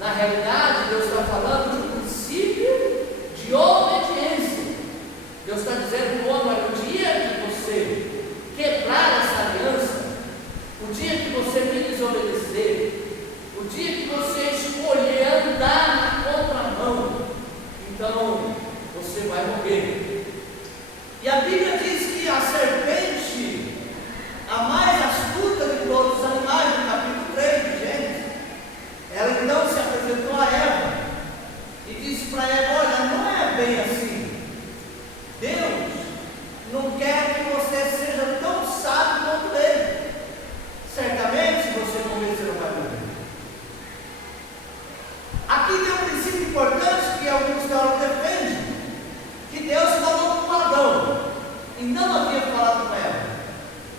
Na realidade, Deus está falando de um princípio de obediência. Deus está dizendo para o homem: o dia que você quebrar essa aliança, o dia que você me desobedecer, o dia que você escolher andar na contramão, então você vai morrer. E a Bíblia diz que a serpente, a mais astuta de todos os animais, no capítulo 3 de Gênesis, ela então se apresentou a Eva e disse para Eva: olha, não é bem assim. Deus não quer que você seja tão sábio quanto Ele. Certamente, se você comer, você não vai morrer. Aqui tem um princípio importante que alguns teólogos defendem, que Deus falou com Adão e não havia falado com Eva.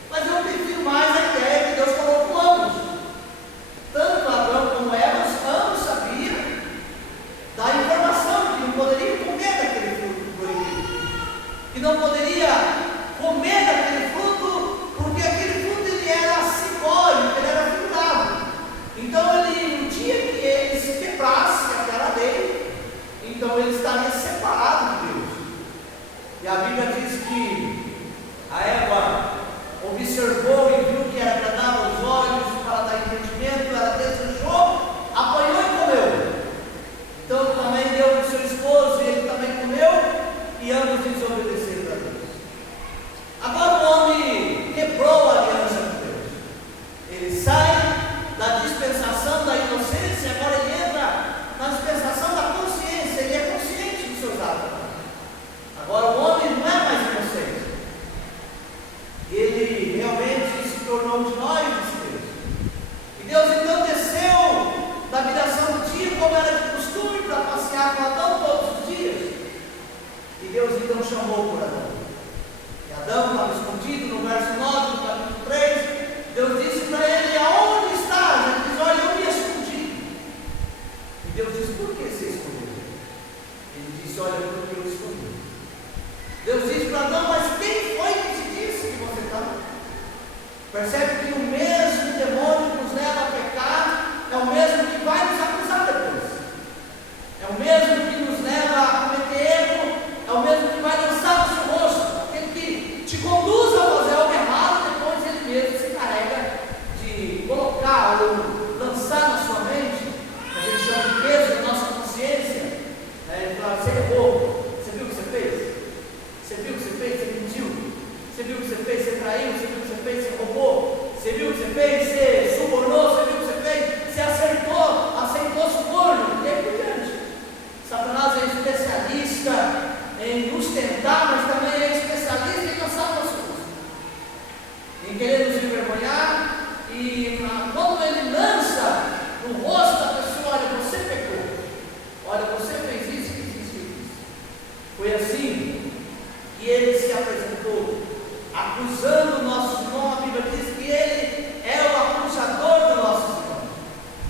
Mas eu prefiro mais a ideia que Deus falou com ambos. Tanto Adão como Eva, ambos sabiam da informação que não poderia comer daquele fruto proibido, que não poderia comer daquele fruto, porque aquele fruto ele era simbólico, ele era figurado. Então ele, no dia que ele se quebrasse aquela lei, então ele estaria separado de Deus. E a Bíblia diz que a Eva observou e viu que era agradável aos olhos, para dar entendimento, ela desejou, apanhou e comeu. Então também deu para o seu esposo e ele também comeu, e ambos desobedeceram a Deus. Agora o homem quebrou a aliança com Deus. Ele sai da dispensação da inocência, agora ele entra na dispensação da consciência. Ele é consciente dos seus atos. Agora o homem não é mais inocente. Ele realmente se tornou de nós, disse Deus. E Deus então desceu da viração do dia, como era de costume, para passear com Adão todos os dias. E Deus então chamou por Adão. E Adão estava escondido no verso 9 do capítulo 3. Deus disse para ele: aonde estás? Ele diz: olha, eu me escondi. E Deus disse: por que você escondeu? Ele disse: olha, porque eu escondi. Deus disse para Adão: mas quem foi que te disse que você estava? Percebe que o mesmo demônio que nos leva a pecar é o mesmo que vai nos acusar depois. É o mesmo que nos leva a cometer erro, é o mesmo que vai lançar no seu rosto, aquele que te conduz a fazer algo errado, depois ele mesmo se encarrega de colocar ou lançar na sua mente, a gente chama de peso da nossa consciência. Ele fala: você errou, você viu o que você fez? Você viu o que você fez? Você mentiu. Você viu o que você fez? Você traiu. Você viu o que você fez? Você roubou. Você viu o que você fez? Você subornou. Você viu o que você fez? Você aceitou suborno. E aí por diante. Satanás é especialista em nos tentar, mas também é especialista em lançar nosso rosto, em querer nos envergonhar. E quando ele lança no rosto da pessoa: olha, você pecou. Olha, você fez isso, isso. Foi assim que ele se apresentou, acusando nossos irmãos. A Bíblia diz que ele é o acusador dos nossos irmãos,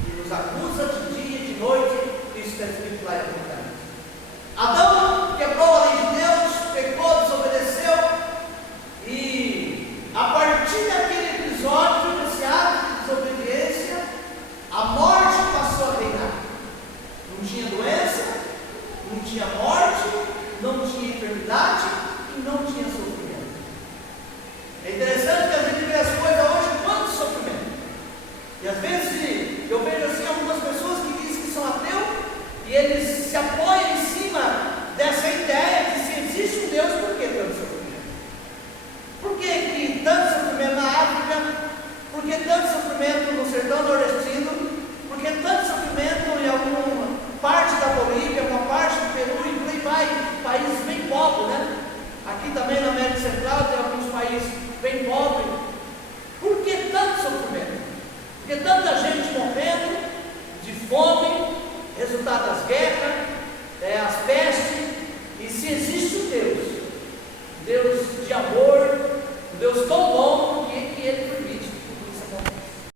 e nos acusa de dia e de noite. Isso está escrito lá em Apocalipse. Adão quebrou a lei de Deus, pecou, desobedeceu, e a partir daquele episódio, desse ato de desobediência, a morte passou a reinar. Não tinha doença, não tinha morte, não tinha enfermidade e não tinha sofrimento. É interessante que a gente vê as coisas hoje com quanto sofrimento. E às vezes eu vejo assim algumas pessoas que dizem que são ateus e eles se apoiam em cima dessa ideia de se existe um Deus, por que tanto sofrimento? Por que tanto sofrimento na África? Por que tanto sofrimento no sertão nordestino? Por que tanto sofrimento em alguma parte da Bolívia, uma parte do Peru e por aí vai, países bem pobres, né? Aqui também na América Central tem alguns países bem pobres. Por que tanto sofrimento? Por que tanta gente morrendo de fome, resultado das guerras, as pestes? E se existe um Deus de amor, um Deus todo